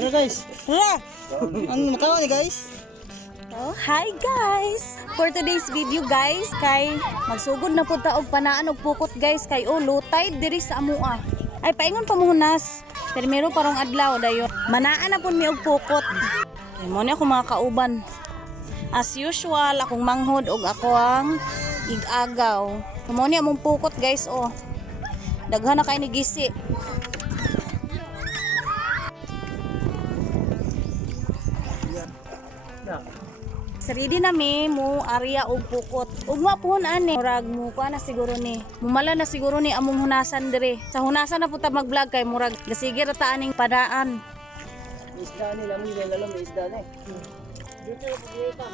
Dito guys. Tara! Ano makawa ni guys? Oh, hi guys! For today's video guys, kay magsugod na po og panaan og pukot guys, kay lutay diri sa amua. Ay paingon pamuhunas. Pero parang adlaw dayon. Manaan na po mi og pukot. Ay mo ni ako mga kauban. As usual, akong manghod og ako ang igagaw. Mo ni among pukot guys oh. Daghan na kay ni gisi. Ready na mi mo area og pukot. Ug mapuhon ani. Murag mo pa na siguro ni. Mumala na siguro ni among hunasan dire. Sa hunasan na puta mag-vlog kay murag gasige ra ta aning padaan. Isda ni lami lalo may isda ni. Dito dito.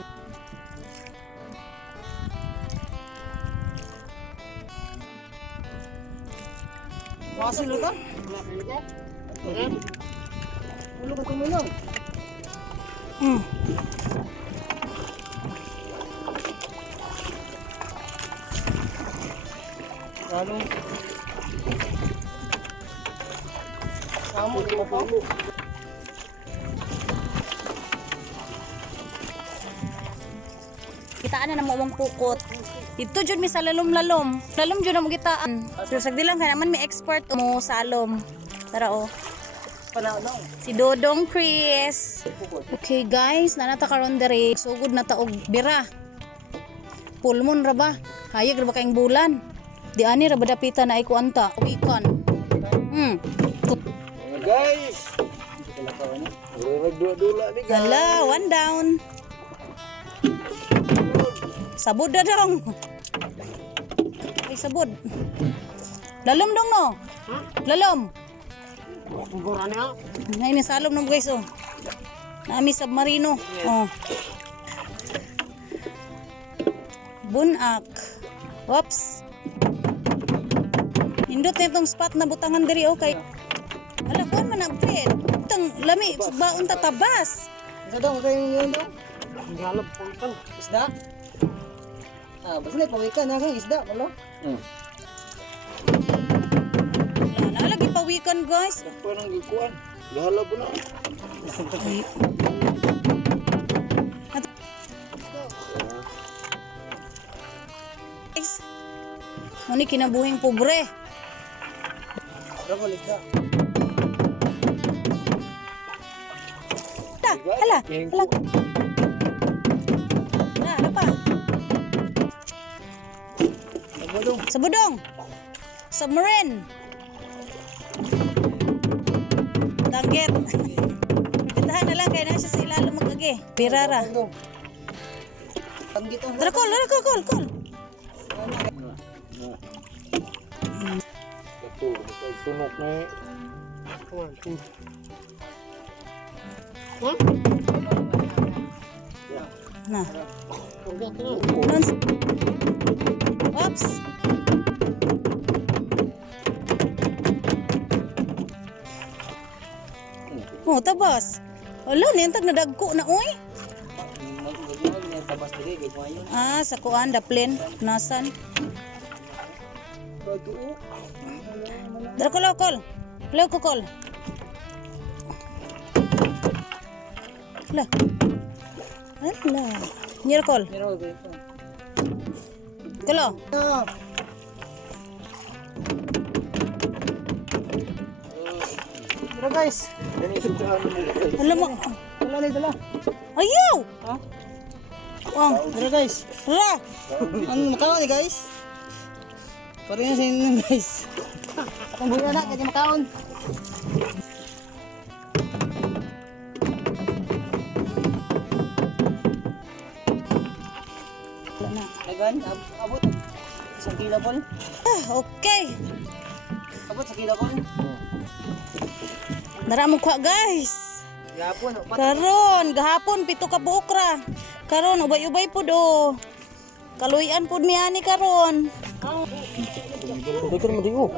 Wasil ka? Ulo ka tumulong. Lalu kamu di kamu Kitaan na mo mong pukot. Dito jud mi sa lalom-lalom. Lalom jud na mo kitaan. So sagdi lang kay naman mi expert mo sa alom. Tara oh. panalo. Si Dodong Chris. Okay guys, nanata karon dere. Sugod na ta og bira. Pulmon ra ba? Hayag ra ba kayong bulan? Di ani ra ba dapitan na ay kuanta? Weekon. Guys. Dua-dua ni guys. Hala, one down. Sabod na dong. Ay, sabod. Lalom dong no? Lalom. Kuburan niya. Ay, nisalom nung guys oh. Nami submarino. Oh. Bunak. Whoops. Indot na itong spot na butangan diri okay. Hala, kuhan man ang Fred. Itong lami, baon tatabas. Isa dong, kayo yun dong. Galap po ito. Isda? Basta na pawikan na kang isda, malo? Nalagi pawikan guys. Parang gikuan. Gahala po na. Guys, muni kinabuhing pobre. Berapa isda? Hala, hala. Ano pa? Sa budong. Submarine. Target. Pintahan na lang kaya na siya sa ilalim magkagi. Pirara. Tara, call. Tunok na eh. Nah. Oops. Oh, tabas. Wala, niyantag na dagko na, oy. Sa kuan, daplin. Nasan? Dara ko, call. Hello, call. Hala. Hala. Nyir call. Kalo. Pero guys. Alam mo. Dala na dala. Ayaw! Ha? Wang. Pero guys. Hala. Ano makaon ni guys? Pari na sa inyo guys. Akong buya na, kaya makaon. Lagan, abot. Isang kilapon. Okay. Abot sa kilapon. Dara mo kwa guys. Gapon. Karon, gahapon pito ka buokra. Karon ubay-ubay pud oh. Kaluyan pud mi ani karon. Dikir mo diyo.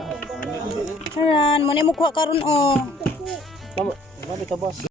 Karon, mo ni mo kwa karon oh. Tama, tabas.